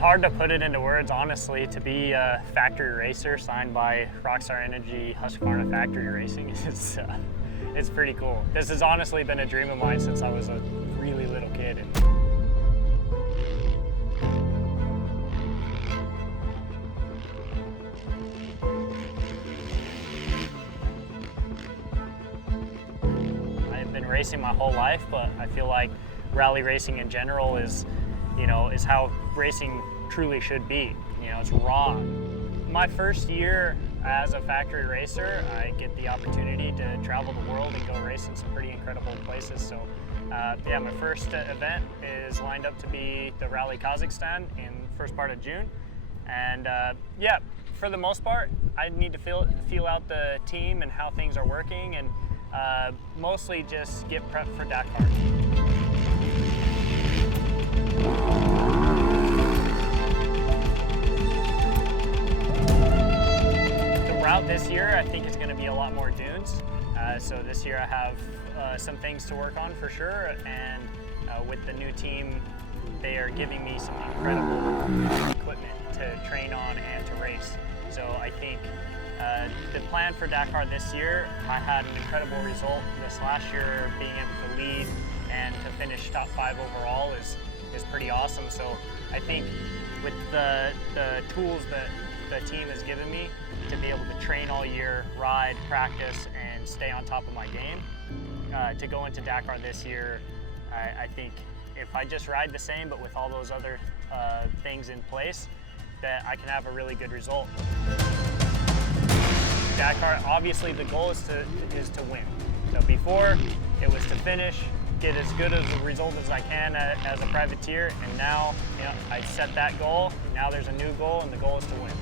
It's hard to put it into words, honestly. To be a factory racer signed by Rockstar Energy Husqvarna Factory Racing it's pretty cool. This has honestly been a dream of mine since I was a really little kid. I've been racing my whole life, but I feel like rally racing in general is how racing truly should be. It's raw. My first year as a factory racer, I get the opportunity to travel the world and go race in some pretty incredible places. So yeah, my first event is lined up to be the Rally Kazakhstan in the first part of June. And yeah, for the most part, I need to feel out the team and how things are working, and mostly just get prepped for Dakar. This year, I think it's going to be a lot more dunes. So this year I have some things to work on for sure, and with the new team, they are giving me some incredible equipment to train on and to race. So I think the plan for Dakar this year, I had an incredible result this last year, being able to lead and to finish top 5 overall is pretty awesome. So I think with the tools that the team has given me to be able to train all year, ride, practice, and stay on top of my game, to go into Dakar this year, I think if I just ride the same but with all those other things in place, that I can have a really good result. Dakar, obviously the goal is to win. So before, it was to finish, get as good as a result as I can as a privateer, and now I set that goal. Now there's a new goal, and the goal is to win.